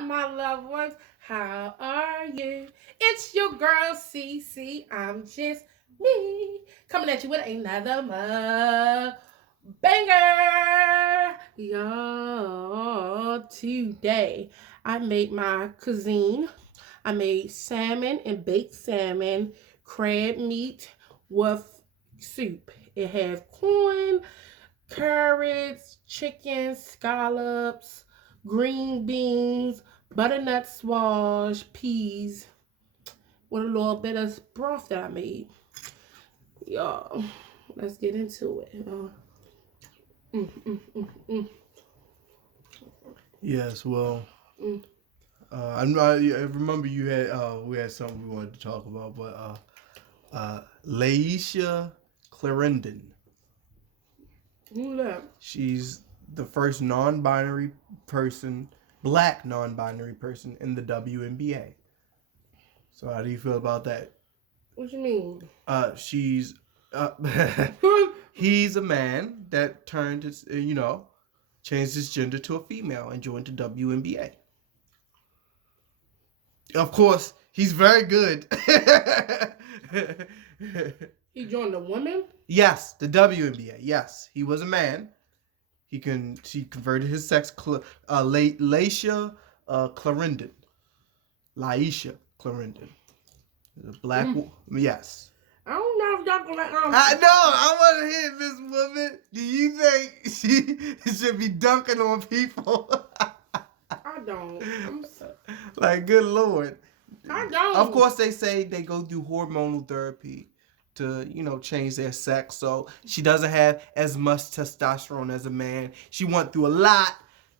up, my loved ones? How are you? It's your girl, CC. I'm just me. Coming at you with another banger. Y'all, today I made my cuisine. I made salmon and baked salmon, crab meat with soup. It has corn, carrots, chicken, scallops, green beans, butternut squash, peas, with a little bit of broth that I made. Y'all, let's get into it. Yes, well, Mm. I'm not. I remember you had we had something we wanted to talk about, but Laisha Clarendon. Who that? She's the first non-binary person, black non-binary person in the WNBA. So how do you feel about that? What you mean? She's he's a man that turned his, changed his gender to a female and joined the WNBA. Of course, he's very good. He joined the women? Yes, the WNBA. Yes, he was a man. She converted his sex. Laisha Clarendon. Laisha Clarendon. The black yes. I don't know if y'all gonna let I know. I want to hear this woman. Do you think she should be dunking on people? I don't. I'm so... Like, good Lord. I don't. Of course, they say they go through hormonal therapy to, change their sex. So she doesn't have as much testosterone as a man. She went through a lot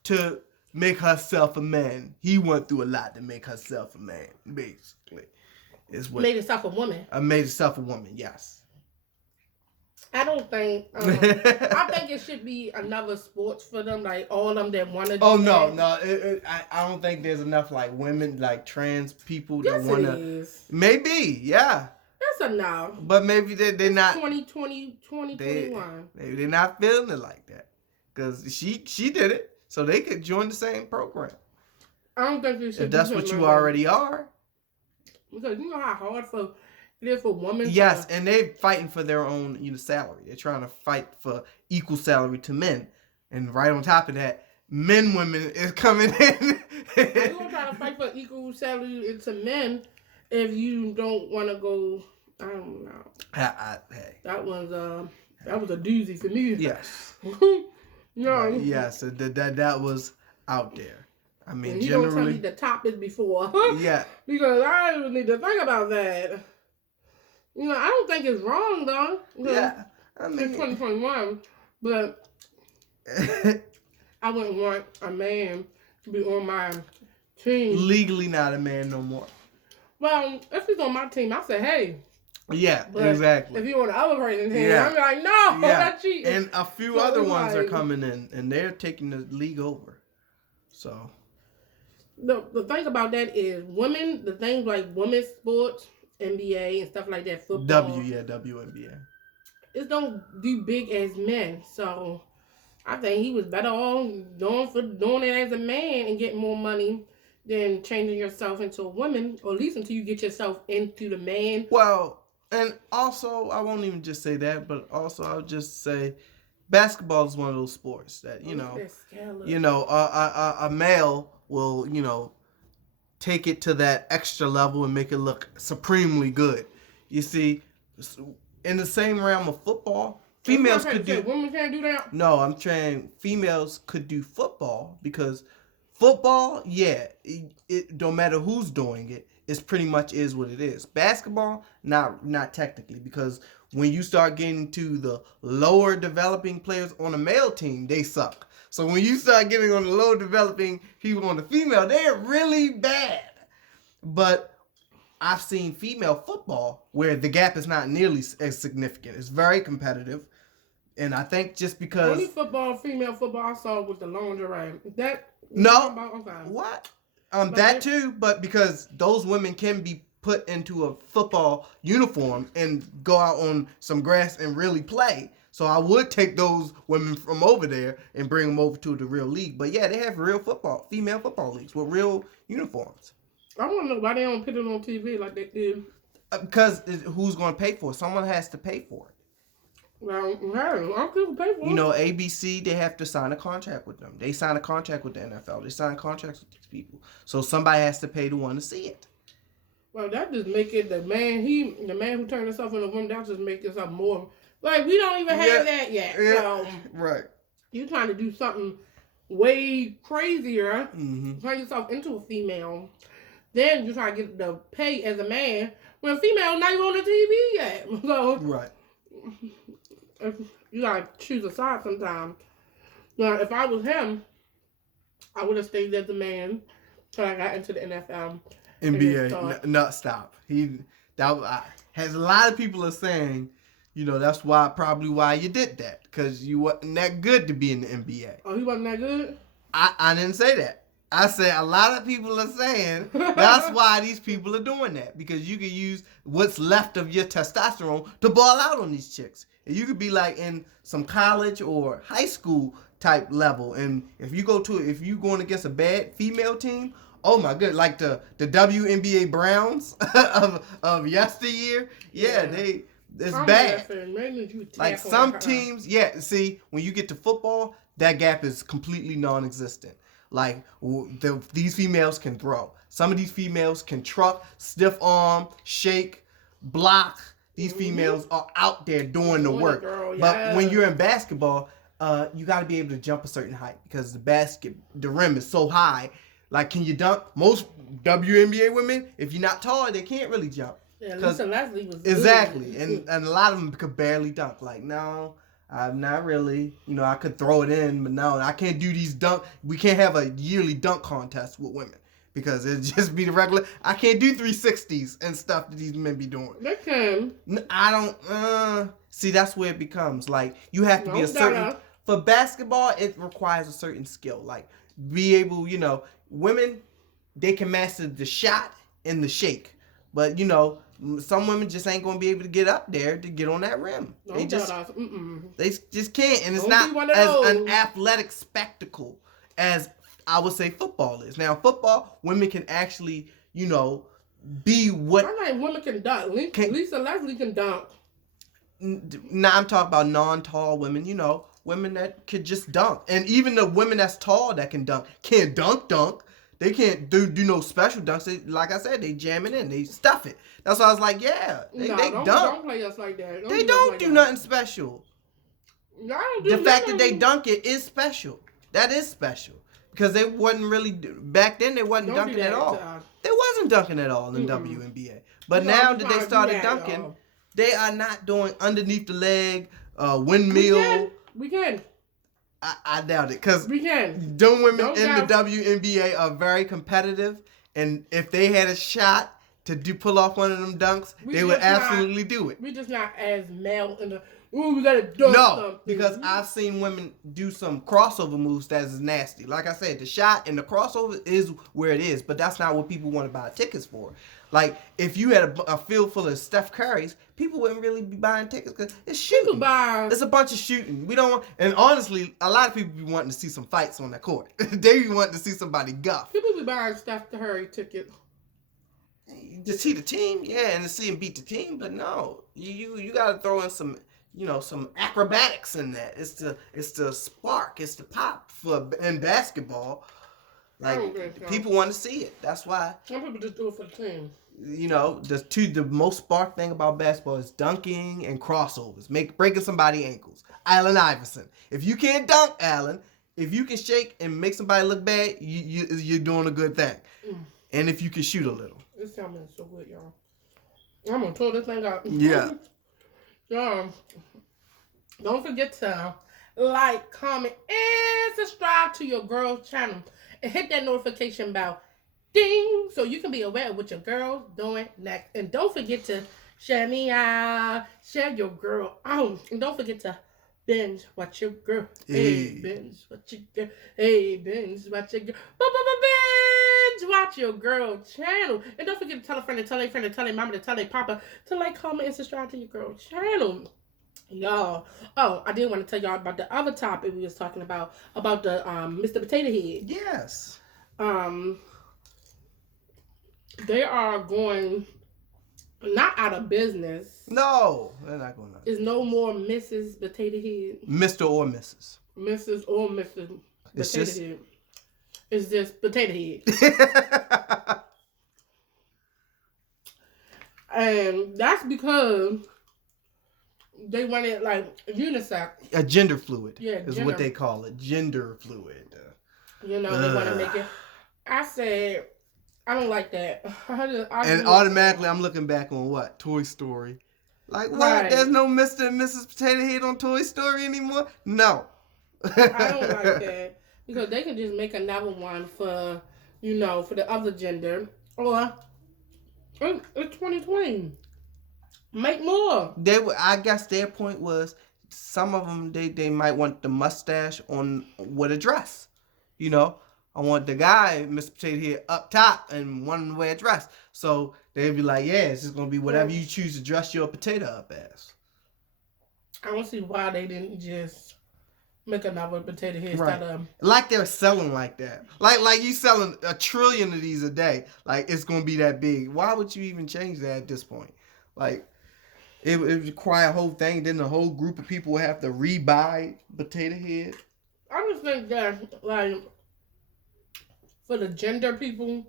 to make herself a man. He went through a lot to make herself a man, basically. Made herself a woman. Made herself a woman, yes. I don't think. I think it should be another sports for them, like all of them that want to do Oh, that. no. I don't think there's enough, like, women, like, trans people that Yes, want it to. is. Maybe, yeah. That's enough. But maybe they're not. 2020, 2021. Maybe they're not feeling it like that. Because she did it, so they could join the same program. I don't think they should. If that's what you already are. Because you know how hard it is for women. Yes, and they're fighting for their own salary. They're trying to fight for equal salary to men. And right on top of that, women is coming in. How you gonna try to fight for equal salary to men if you don't want to go? I don't know. Hey. That was a doozy for me. Yes. No. Yes, that was out there. I mean, and you generally. don't tell me the topic before. Yeah. Because I even need to think about that. I don't think it's wrong though. Yeah. I mean, it's 2021, but I wouldn't want a man to be on my team. Legally not a man no more. Well, if he's on my team, I say, hey. Yeah, but exactly. If you're on the other person's team, I'm like, no, that's cheating. And a few other ones are coming in, and they're taking the league over. So. The thing about that is women, the things like women's sports, NBA and stuff like that, football. WNBA. It don't do big as men. So I think he was better off doing it as a man and getting more money than changing yourself into a woman, or at least until you get yourself into the man. Well, and also I won't even just say that, but also I'll just say basketball is one of those sports that a male will take it to that extra level and make it look supremely good. You see, in the same realm of football, females could do. Women can't do that. No, I'm saying females could do football because football, it don't matter who's doing it. It pretty much is what it is. Basketball, not technically, because when you start getting to the lower developing players on a male team, they suck. So when you start getting on the low developing people on the female, they're really bad. But I've seen female football where the gap is not nearly as significant. It's very competitive. And I think just because... Only female football I saw was the lingerie. No. What? That too, but because those women can be put into a football uniform and go out on some grass and really play. So I would take those women from over there and bring them over to the real league. But yeah, they have real female football leagues with real uniforms. I want to know why they don't put it on TV like they did. Because who's going to pay for it? Someone has to pay for it. Well, hey, I'm people pay for it. You know, ABC, they have to sign a contract with them. They sign a contract with the NFL. They sign contracts with these people. So somebody has to pay to want to see it. Well, that just make it the man who turned himself into a woman. That just make it something more like we don't even have that yet. Yeah. So Right. you trying to do something way crazier, turn yourself into a female. Then you try to get the pay as a man when a female not even on the TV yet. So right. You gotta choose a side sometimes. Now, if I was him, I would have stayed as a man till I got into the NFL. NBA, no, stop. Has a lot of people are saying, you know, that's probably why you did that, because you wasn't that good to be in the NBA. Oh, he wasn't that good? I didn't say that. I said a lot of people are saying that's why these people are doing that, because you can use what's left of your testosterone to ball out on these chicks. And you could be like in some college or high school type level, and if you're going against a bad female team, oh my god, like the WNBA Browns of yesteryear, it's bad. Like some teams, see, when you get to football, that gap is completely non-existent. Like, these females can throw. Some of these females can truck, stiff arm, shake, block. These females are out there doing the work. But when you're in basketball, you got to be able to jump a certain height, because the rim is so high. Like, can you dunk? Most WNBA women, if you're not tall, they can't really jump. Yeah, Lisa Leslie was exactly, and a lot of them could barely dunk. Like, no, I'm not really. You know, I could throw it in, but no, I can't do these dunk. We can't have a yearly dunk contest with women, because it'd just be the regular. I can't do 360s and stuff that these men be doing. They can. I don't. See, that's where it becomes like you have to be a certain. For basketball, it requires a certain skill. Like, be able, you know, women, they can master the shot and the shake, but you know, some women just ain't gonna be able to get up there to get on that rim. They just can't, and it's not as an athletic spectacle as I would say football is. Now, football, women can actually, you know, be what. I like women can dunk. Lisa Leslie can dunk. Now I'm talking about non-tall women. You know, women that could just dunk, and even the women that's tall that can dunk can't dunk. They can't do no special dunks. They, like I said, they jam it in. They stuff it. That's why I was like, yeah, they dunk. Don't play us like that. They don't do nothing special. The fact that they dunk it is special. That is special. Because they wasn't really, back then they wasn't dunking at all. They wasn't dunking at all in WNBA. But now that they started dunking, they are not doing underneath the leg, windmill. We can. I doubt it, because we can. Them women in the WNBA are very competitive, and if they had a shot to pull off one of them dunks, they would absolutely do it. We just not as male in the. Ooh, we gotta dunk something. Because I've seen women do some crossover moves that is nasty. Like I said, the shot and the crossover is where it is, but that's not what people want to buy tickets for. Like, if you had a field full of Steph Currys, people wouldn't really be buying tickets, because it's shooting. It's a bunch of shooting. We don't want, and honestly, a lot of people be wanting to see some fights on that court. They be wanting to see somebody guff. People be buying Steph Curry tickets. To see the team, yeah, and to see him beat the team, but no, you got to throw in some, you know, some acrobatics in that. It's the spark, it's the pop in basketball. Like, people want to see it. That's why. Some people just do it for the team. You know, the most spark thing about basketball is dunking and crossovers, breaking somebody's ankles. Allen Iverson. If you can't dunk, Allen, if you can shake and make somebody look bad, you're doing a good thing. And if you can shoot a little. This salmon is so good, y'all. I'm gonna throw this thing out. Yeah. Y'all, don't forget to like, comment, and subscribe to your girl's channel. And hit that notification bell. Ding! So you can be aware of what your girl's doing next. And don't forget to share me out. Share your girl out. And don't forget to binge watch your girl. Hey, binge watch your girl. Hey, binge watch your girl. Binge watch your girl channel. And don't forget to tell a friend, to tell a friend, to tell a mama, to tell a papa to like, comment, and subscribe to your girl channel. Y'all. Oh, I did want to tell y'all about the other topic we was talking about the Mr. Potato Head. Yes. Um, they are going not out of business. No, they're not going to. Is no more Mrs. Potato Head. Mr. or Mrs. Mrs. or Mrs. It's Potato just. Head. It's just Potato Head. And that's because they wanted like unisex. A gender fluid. Yeah, is gender. what they call it. Gender fluid. You know, they want to make it. I said, I don't like that. And automatically, I'm looking back on what? Toy Story. Like, what? Right. There's no Mr. and Mrs. Potato Head on Toy Story anymore? No. I don't like that. Because they can just make another one for, for the other gender. Or, it's 2020. Make more. I guess their point was, some of them, they might want the mustache on with a dress. I want the guy, Mr. Potato Head, up top and one wear a dress. So they'd be like, yeah, it's just going to be whatever you choose to dress your potato up as. I don't see why they didn't just make another potato head Right. instead of... Like they're selling like that. Like you selling 1 trillion of these a day. Like it's going to be that big. Why would you even change that at this point? Like, it would require a whole thing. Then the whole group of people would have to rebuy potato head. I just think that, like, for the gender people,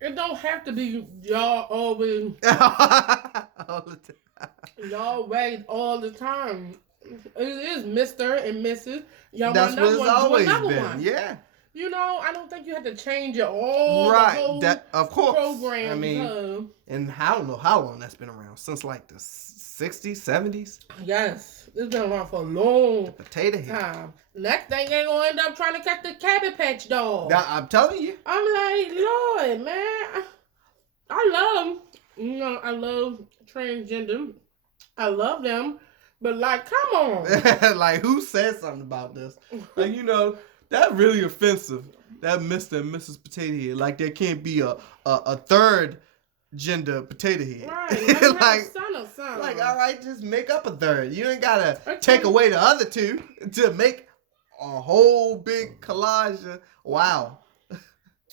it don't have to be y'all always... all the time. Y'all wait all the time. It is Mr. and Mrs. Y'all That's want what another it's one, do always another been. one. Yeah. I don't think you have to change it all Right. the whole That, of course. program. I mean, and I don't know how long that's been around. Since like the 60s, 70s. yes, it's been around for a long Potato head. time. Next thing they gonna end up trying to catch the Cabbage Patch dog. I'm telling you. I'm like, Lord, man, I love transgender. I love them, but like, come on. Like, who said something about this? Like, that's really offensive. That Mr. and Mrs. Potato Head. Like, there can't be a third gender potato head. Right. Like, son or something. like, all right, just make up a third. You ain't gotta take away the other two to make a whole big collage. Wow.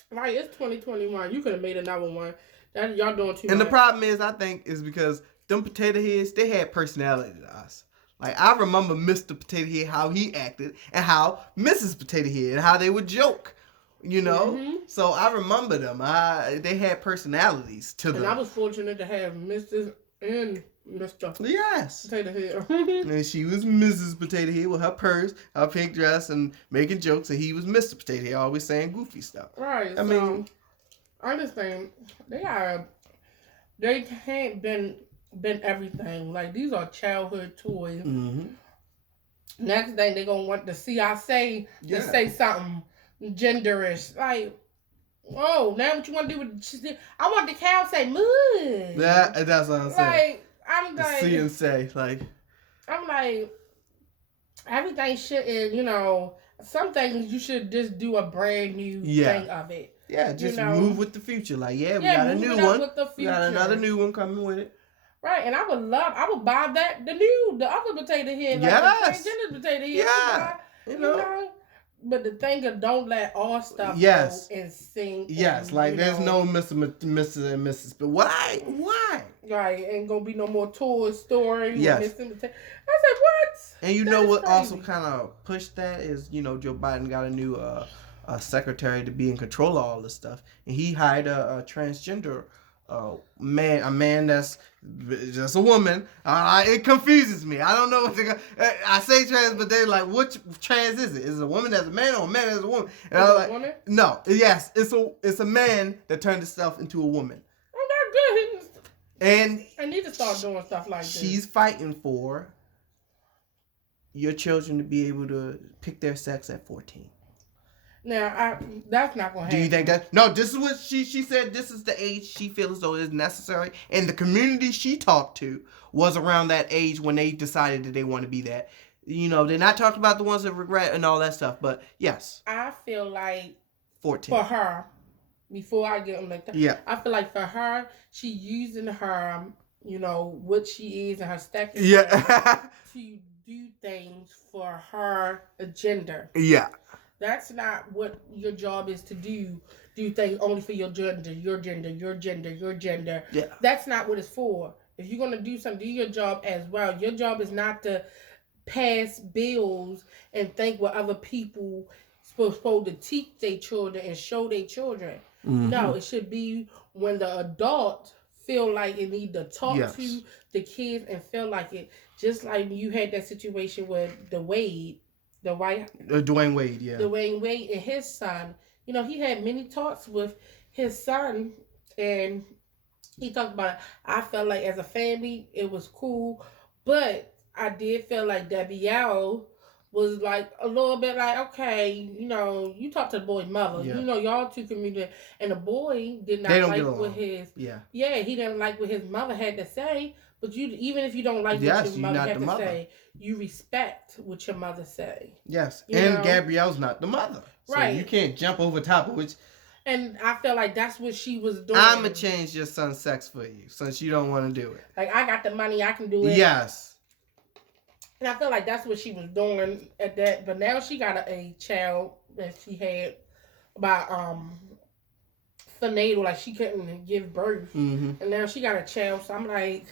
Right, it's 2021. You could have made another one. Y'all doing too much. And the problem is, I think, is because them potato heads, they had personality to us. Like, I remember Mr. Potato Head, how he acted, and how Mrs. Potato Head, and how they would joke, Mm-hmm. So I remember them. They had personalities to them. And I was fortunate to have Mrs. and Mr. Yes. Potato Head. And she was Mrs. Potato Head with her purse, her pink dress, and making jokes, and he was Mr. Potato Head, always saying goofy stuff. Right. I mean, I just think they can't been everything. Like, these are childhood toys. Mm-hmm. Next thing they gonna want to see I say to say something genderish. Like, oh, now what you want to do with? I want the cow to say moo. That's what I'm saying. Like, I'm like, see and say, like, I'm like, everything should is, some things you should just do a brand new thing of it. Yeah, just move with the future. Like, we got a new one. one. We got another new one coming with it. Right, and I would buy the other potato head, like the transgender potato head. Yeah, you know. But the thing is, don't let all stuff go in sync. Yes, and, like there's no Mr. and Mrs. But why? Right, ain't gonna be no more Toy Story. Yes. I said what? And what also kind of pushed that is Joe Biden got a new secretary to be in control of all this stuff, and he hired a transgender a man that's just a woman. It confuses me. I don't know what I say trans, but they're like, which trans is it? Is it a woman that's a man or a man that's a woman? And I'm like, woman? No, yes, it's a man that turned himself into a woman. Oh, that's good. And I need to start doing stuff like this. She's fighting for your children to be able to pick their sex at 14. Now, that's not going to happen. Do you think that? No, this is what she said. This is the age she feels as though is necessary. And the community she talked to was around that age when they decided that they want to be that. They're not talking about the ones that regret and all that stuff. But yes. I feel like 14. For her, before I get them like that, yeah. I feel like for her, she using her what she is and her status Yeah. to do things for her agenda. Yeah. That's not what your job is to do. Do things only for your gender, your gender, your gender, your gender. Yeah. That's not what it's for. If you're gonna do something, do your job as well. Your job is not to pass bills and think what other people supposed to teach their children and show their children. Mm-hmm. No, it should be when the adult feel like it need to talk to the kids and feel like it. Just like you had that situation with Dwayne Wade, yeah. Dwayne Wade and his son. He had many talks with his son, and he talked about it. I felt like as a family it was cool, but I did feel like Debbie Yow was like a little bit like, okay, you talk to the boy's mother. Yeah. Y'all two communicate, and the boy did not like what his he didn't like what his mother had to say. But even if you don't like what your mother had to say, you respect what your mother say. Yes, and Gabrielle's not the mother, so right? You can't jump over top of which. And I feel like that's what she was doing. I'm going to change your son's sex for you since you don't want to do it. Like, I got the money, I can do it. Yes. And I feel like that's what she was doing at that. But now she got a child that she had by prenatal. Like, she couldn't give birth. Mm-hmm. And now she got a child. So I'm like...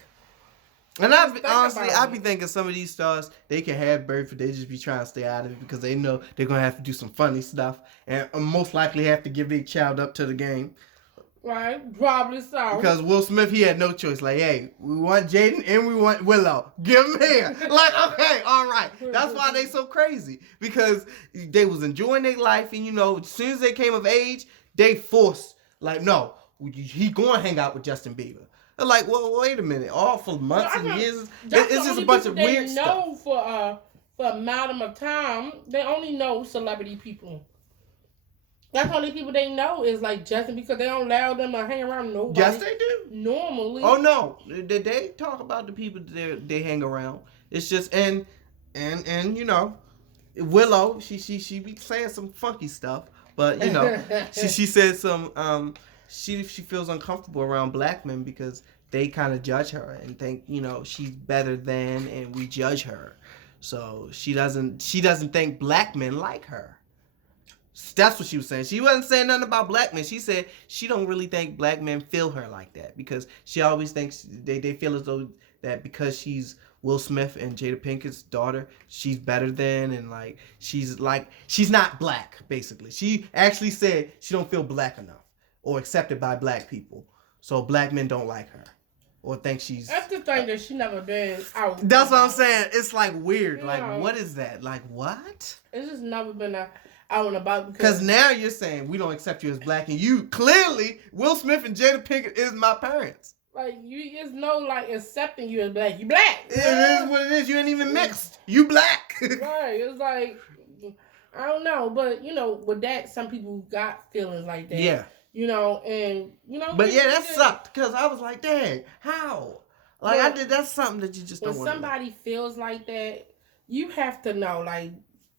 And I be thinking some of these stars, they can have birth, but they just be trying to stay out of it because they know they're going to have to do some funny stuff and most likely have to give their child up to the game. Right, probably so. Because Will Smith, he had no choice. Like, hey, we want Jaden and we want Willow. Give him here. Like, okay, all right. That's why they so crazy. Because they was enjoying their life and, as soon as they came of age, they forced, like, no, he going to hang out with Justin Bieber. They're like, well, wait a minute. All for months and years. It's just a bunch of weird stuff. They know for a amount of time, they only know celebrity people. That's the only people they know is like Justin, because they don't allow them to hang around nobody. Yes, they do. Normally. Oh no, they talk about the people they hang around. It's just and Willow, she be saying some funky stuff, but she said some she feels uncomfortable around black men because they kind of judge her and think she's better than, and we judge her, so she doesn't think black men like her. That's what she was saying. She wasn't saying nothing about black men. She said she don't really think black men feel her like that because she always thinks they feel as though that because she's Will Smith and Jada Pinkett's daughter, she's better than, and she's not black, basically. She actually said she don't feel black enough or accepted by black people. So black men don't like her or think she's... That's the thing that she never been out. That's what I'm saying. It's like weird. Like, what is that? Like, what? It's just never been out and about because now you're saying we don't accept you as black, and you clearly Will Smith and Jada Pinkett is my parents. Like you just know, accepting you as black. You black. It is what it is. You ain't even mixed. You black. Right. It's like I don't know, but with that, some people got feelings like that. Yeah. But yeah, that sucked because I was like, dang, how? That's something that you just don't want. When somebody feels like that, you have to know,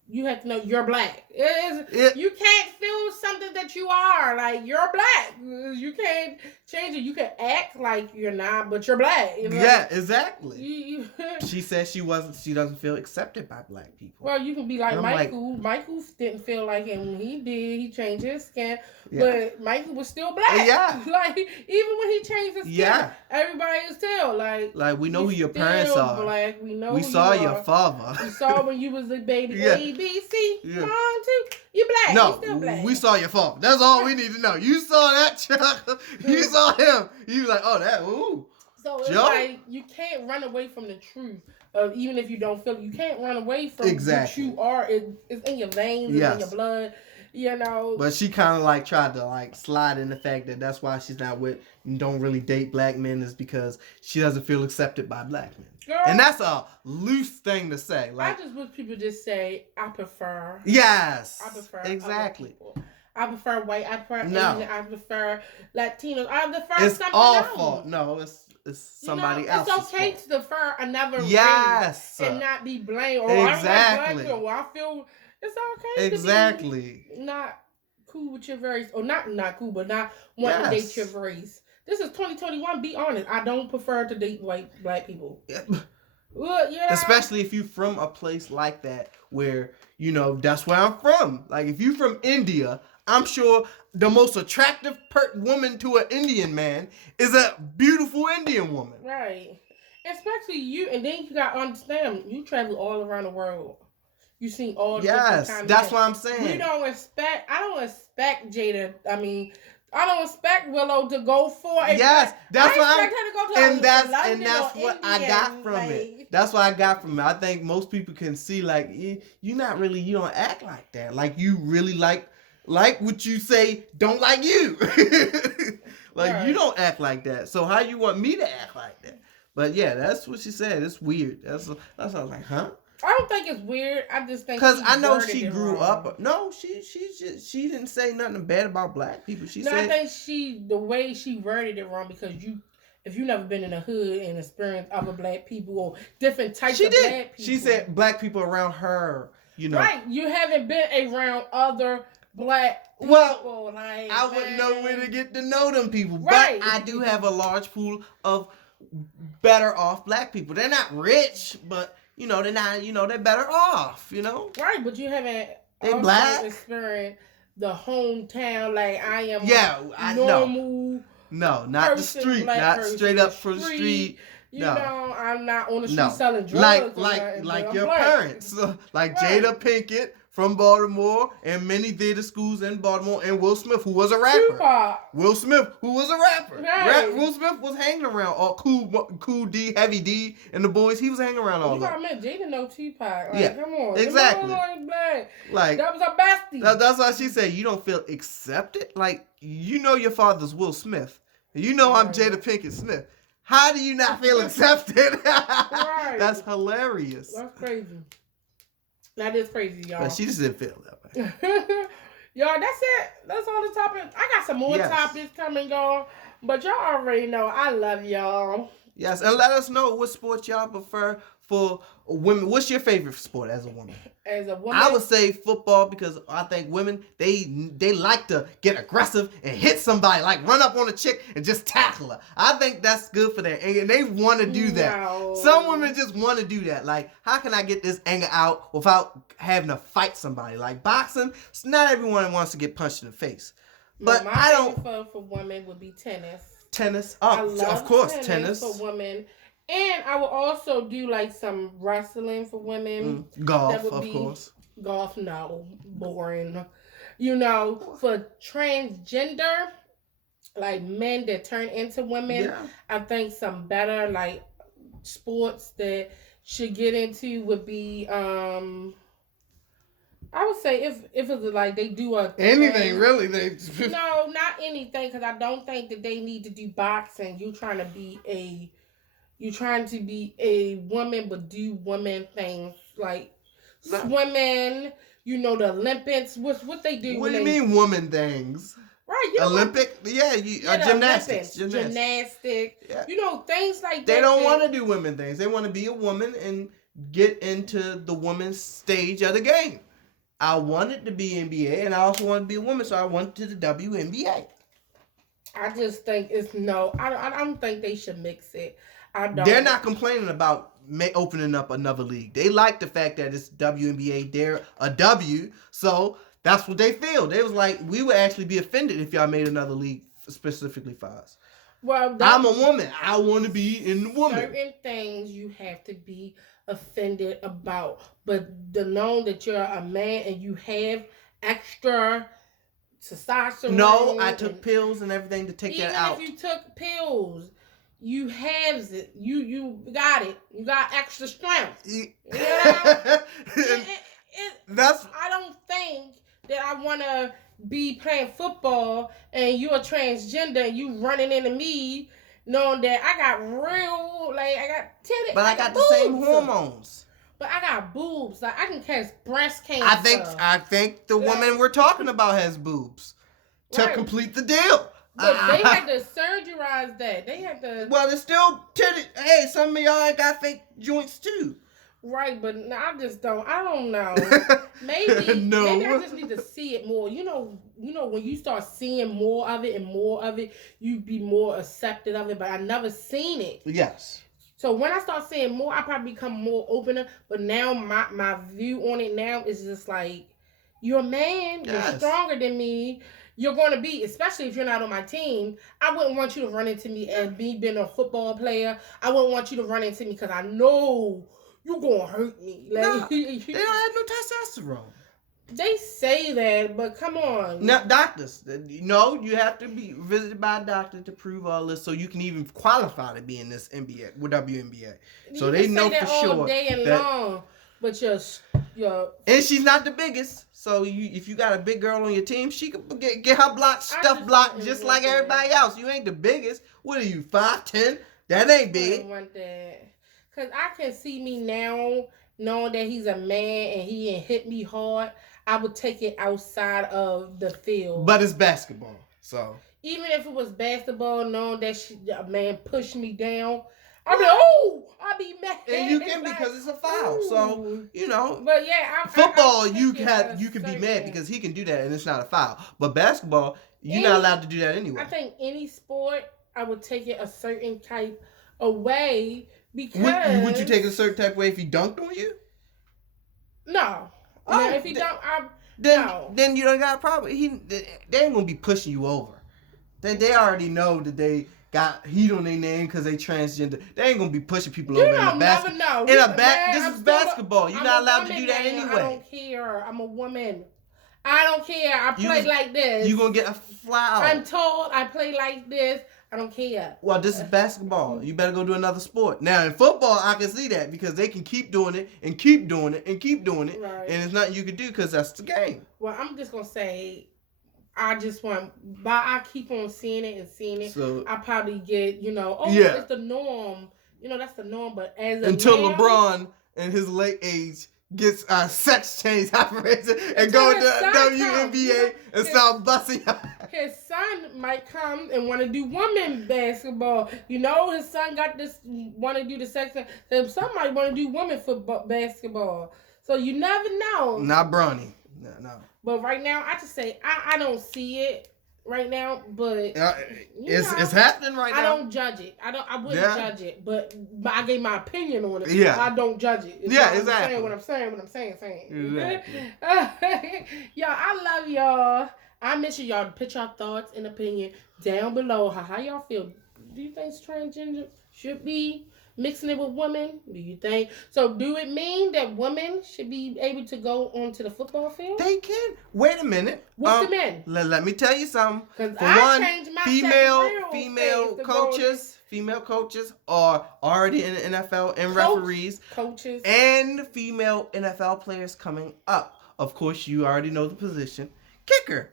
you have to know you're black. You can't feel something that you are. You're black. You can't change it. You can act like you're not, but you're black. Yeah, exactly. She said she doesn't feel accepted by black people. Well, you can be like Michael. Michael didn't feel like it when he did. He changed his skin. Yeah. But Michael was still black. Yeah. Even when he changed his skin, everybody is still like we know who your parents are. Black. We saw your father. We saw when you was a baby. Yeah. A, B, C. Yeah. 1, 2. You black. No, you still black. We saw your father. That's all we need to know. You saw that child. You saw him. You was like, oh, that. Ooh. So it's like you can't run away from the truth. Even if you don't feel it, you can't run away from what you are. It's in your veins. It's in your blood. But she kind of tried to slide in the fact that that's why she's not with and don't really date black men is because she doesn't feel accepted by black men. Girl, and that's a loose thing to say. I just wish people just say I prefer. Yes. I prefer exactly. I prefer white. I prefer Asian. I prefer Latinos. I prefer it's something awful. else. No, it's somebody else. It's okay to prefer another race and not be blamed. Exactly. I feel it's okay. Exactly. To be not cool with your race, or not cool, but not want to date your race. This is 2021. Be honest. I don't prefer to date white black people. Well, yeah. Especially if you from a place like that where, that's where I'm from. Like, if you from India, I'm sure the most attractive woman to an Indian man is a beautiful Indian woman. Right. Especially you, and then you got to understand, you travel all around the world. You seen all the different kinds. That's what I'm saying. I don't expect Jada, I don't expect Willow to go for it. Yes, that's what I expect her to go to and that's what I got from it. That's what I got from it. I think most people can see, like, you don't act like that. Like, you really like what you say don't like you. Like, right. You don't act like that. So how you want me to act like that? But yeah, that's what she said. It's weird. That's what I was like, huh? I don't think it's weird. I just think because I know she grew up. No, she didn't say nothing bad about black people. I think the way she worded it wrong because if you never been in the hood and experienced other black people or different types of black people. She said black people around her. Right, you haven't been around other black people. Well, I wouldn't know where to get to know them people, right. But I do have a large pool of better off black people. They're not rich, but. They're not, they're better off, Right, but you haven't experienced the hometown like I am. Yeah, normal. No, not the street, not straight up from the street. I'm not on the street selling drugs. Like your parents, like right. Jada Pinkett from Baltimore and many theater schools in Baltimore, and Will Smith, who was a rapper. Tupac. Will Smith, who was a rapper. Right. Will Smith was hanging around all Cool D, Heavy D, and the boys. He was hanging around all that. You gotta admit, Jada know Tupac. Yeah, come on. Exactly. Like that was a bestie. That's why she said you don't feel accepted. Like your father's Will Smith. I'm Jada Pinkett Smith. How do you not feel accepted? Right. That's hilarious. That's crazy. That is crazy, y'all. But she just didn't feel that way. Y'all, that's it. That's all the topics. I got some more topics coming, y'all. But y'all already know I love y'all. Yes, and let us know what sports y'all prefer for women. What's your favorite sport as a woman? As a woman? I would say football because I think women, they like to get aggressive and hit somebody, like run up on a chick and just tackle her. I think that's good for them. And they want to do that. No. Some women just want to do that. Like, how can I get this anger out without having to fight somebody? Like boxing, not everyone wants to get punched in the face. But my favorite for women would be tennis. Tennis? Oh, of course, tennis. For women. And I will also do like some wrestling for women. Golf, of course. Golf, no. Boring. For transgender, like men that turn into women, I think some better like sports that should get into would be I would say if it's like they do anything really no, not anything because I don't think that they need to do boxing. You're trying to be a woman but do woman things like swimming. The Olympics. What they do? What do you mean woman things? Right, Olympic, gymnastics. Gymnastics. Yeah. Things like that. They don't want to do women things. They want to be a woman and get into the woman's stage of the game. I wanted to be NBA, and I also wanted to be a woman, so I went to the WNBA. I just think it's no. I don't think they should mix it. I don't. They're not complaining about opening up another league. They like the fact that it's WNBA. They're a W, so that's what they feel. They was like, we would actually be offended if y'all made another league specifically for us. Well, I'm a woman. I want to be in the woman. Certain things you have to be offended about, but the known that you're a man and you have extra testosterone. No, I took pills and everything to take that out. Even if you took pills, you have it. You got it. You got extra strength. I don't think that I want to be playing football and you're transgender and you running into me knowing that I got I got titties. But I got the same hormones. But I got boobs. Like I can catch breast cancer. I think the woman we're talking about has boobs to complete the deal. But they had to surgerize that. They had to. Well, it's still titties. Hey, some of y'all got fake joints too. Right, but I just don't. I don't know. Maybe No. maybe I just need to see it more. When you start seeing more of it and more of it, you be more accepted of it. But I never seen it. Yes. So when I start seeing more, I probably become more opener. But now my view on it now is just like, you're a man, you're Yes. stronger than me. You're going to be, especially if you're not on my team. I wouldn't want you to run into me as me being a football player. I wouldn't want you to run into me because I know you're going to hurt me. Like, Nah, they don't have no testosterone. They say that, but come on. Now, doctors, you have to be visited by a doctor to prove all this, so you can even qualify to be in this NBA, WNBA. So you they can know say that for all sure day and that, long, but your and she's not the biggest. So if you got a big girl on your team, she can get her block stuff blocked just like everybody else. You ain't the biggest. What are you, 5'10"? That ain't big. I want that. Cause I can see me now knowing that he's a man and he ain't hit me hard. I would take it outside of the field. But it's basketball, so even if it was basketball, knowing that a man pushed me down, I'd be like, oh, I'd be mad. And you can because it's a foul. Ooh. So But yeah, football you can be mad because he can do that and it's not a foul. But basketball, you're not allowed to do that anyway. I think any sport, I would take it a certain type of way because would you take it a certain type of way if he dunked on you? No. Oh, now, if he don't, then you don't got a problem. They ain't gonna be pushing you over. They already know that they got heat on their name because they transgender. They ain't gonna be pushing people over in the basket. Never know. This is basketball. You're not allowed to do that anyway. I don't care. I'm a woman. I don't care. I play like this. You gonna get a foul. I'm told I play like this. I don't care. Well, this is basketball. You better go do another sport. Now, in football, I can see that because they can keep doing it and keep doing it and keep doing it. Right. And there's nothing you can do because that's the game. Well, I'm just going to say, I keep on seeing it. So, I probably get, it's the norm. That's the norm. But until LeBron in his late age gets sex change operation and go to WNBA and start busting up. His son might come and want to do women basketball. His son got this, want to do the sex thing. His son might want to do women football basketball. So you never know. Not Bronny. No. But right now, I just say I don't see it right now. But it's happening right now. I don't judge it. I wouldn't judge it. But I gave my opinion on it. Yeah. I don't judge it. Exactly. What I'm saying. Exactly. Y'all, I love y'all. I miss y'all to put your thoughts and opinion down below. How y'all feel? Do you think transgender should be mixing it with women? Do you think? So do it mean that women should be able to go onto the football field? They can. Wait a minute. What's the men? Let me tell you something. For changed my female coaches are already in the NFL and referees. Coaches. And female NFL players coming up. Of course, you already know the position. Kicker.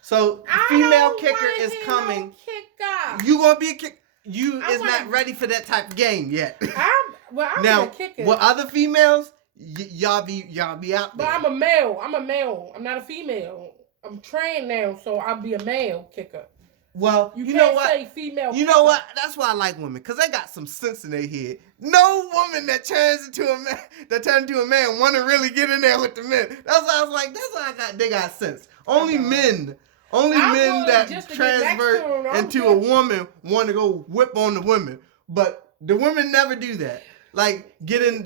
So female kicker is coming. No kicker. You gonna be a kicker? You is not ready for that type of game yet. I'm now, a kicker. with other females, y'all be out there. But I'm a male. I'm not a female. I'm trained now, so I'll be a male kicker. Well, you know what? Say female. You know what? That's why I like women, because they got some sense in their head. No woman that turns into a man, want to really get in there with the men. That's why I was like, they got sense. Only men that transvert into a woman want to go whip on the women. But the women never do that. Like,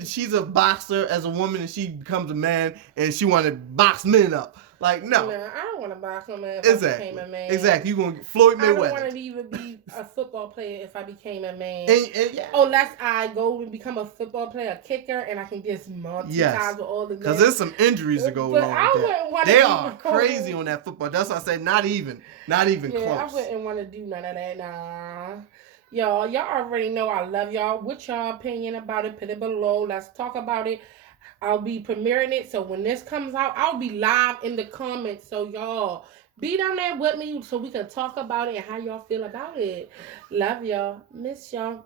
she's a boxer as a woman and she becomes a man and she want to box men up. Like, no. I don't want to box no man if I became a man. Exactly. You going to get Floyd Mayweather. I don't want to even be a football player if I became a man. And unless I go and become a football player, a kicker, and I can just multitask with all the men. Because there's some injuries that go along with that. They are crazy on that football. That's why I say not even close. I wouldn't want to do none of that. Nah. Y'all already know I love y'all. What's y'all opinion about it? Put it below. Let's talk about it. I'll be premiering it. So when this comes out, I'll be live in the comments. So y'all be down there with me so we can talk about it and how y'all feel about it. Love y'all. Miss y'all.